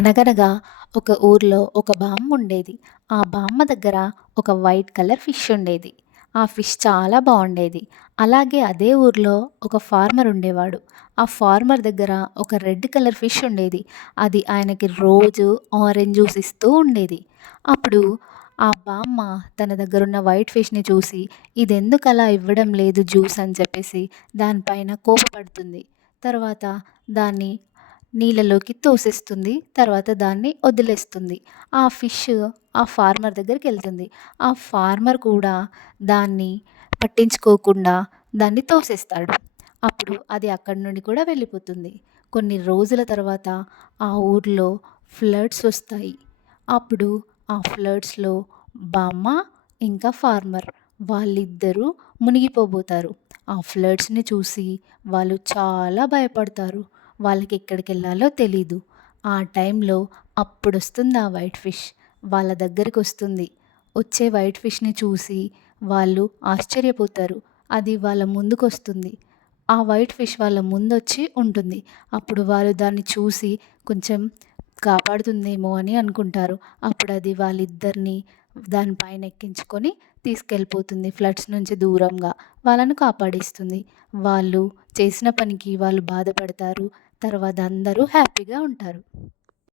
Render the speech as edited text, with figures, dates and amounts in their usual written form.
అనగనగా ఒక ఊర్లో ఒక బామ్మ ఉండేది. ఆ బామ్మ దగ్గర ఒక వైట్ కలర్ ఫిష్ ఉండేది. ఆ ఫిష్ చాలా బావుండేది. అలాగే అదే ఊర్లో ఒక ఫార్మర్ ఉండేవాడు. ఆ ఫార్మర్ దగ్గర ఒక రెడ్ కలర్ ఫిష్ ఉండేది. అది ఆయనకి రోజు ఆరెంజ్ జ్యూస్ ఇస్తూ ఉండేది. అప్పుడు ఆ బామ్మ తన దగ్గరున్న వైట్ ఫిష్‌ని చూసి, ఇదెందుకలా ఇవ్వడం లేదు జ్యూస్ అని చెప్పేసి దానిపైన కోపపడుతుంది. తర్వాత దాన్ని నీళ్ళలోకి తోసేస్తుంది. తర్వాత దాన్ని వదిలేస్తుంది. ఆ ఫిష్ ఆ ఫార్మర్ దగ్గరికెళ్తుంది. ఆ ఫార్మర్ కూడా దాన్ని పట్టించుకోకుండా దాన్ని తోసేస్తాడు. అప్పుడు అది అక్కడి నుండి కూడా వెళ్ళిపోతుంది. కొన్ని రోజుల తర్వాత ఆ ఊర్లో ఫ్లడ్స్ వస్తాయి. అప్పుడు ఆ ఫ్లడ్స్‌లో బామ్మ ఇంకా ఫార్మర్ వాళ్ళిద్దరూ మునిగిపోబోతారు. ఆ ఫ్లడ్స్‌ని చూసి వాళ్ళు చాలా భయపడతారు. వాళ్ళకెక్కడికెళ్ళాలో తెలీదు. ఆ టైంలో అప్పుడొస్తుంది ఆ వైట్ ఫిష్. వాళ్ళ దగ్గరికొస్తుంది. వచ్చే వైట్ ఫిష్‌ని చూసి వాళ్ళు ఆశ్చర్యపోతారు. అది వాళ్ళ ముందుకొస్తుంది. ఆ వైట్ ఫిష్ వాళ్ళ ముందొచ్చి ఉంటుంది. అప్పుడు వాళ్ళు దాన్ని చూసి కొంచెం కాపాడుతుందేమో అని అనుకుంటారు. అప్పుడది వాళ్ళిద్దరిని దాని పైన ఎక్కించుకొని తీసుకెళ్ళిపోతుంది ఫ్లడ్స్ నుంచి దూరంగా. వాళ్ళను కాపాడేస్తుంది. వాళ్ళు చేసిన పనికి వాళ్ళు బాధపడతారు. తర్వాత అందరూ హ్యాపీగా ఉంటారు.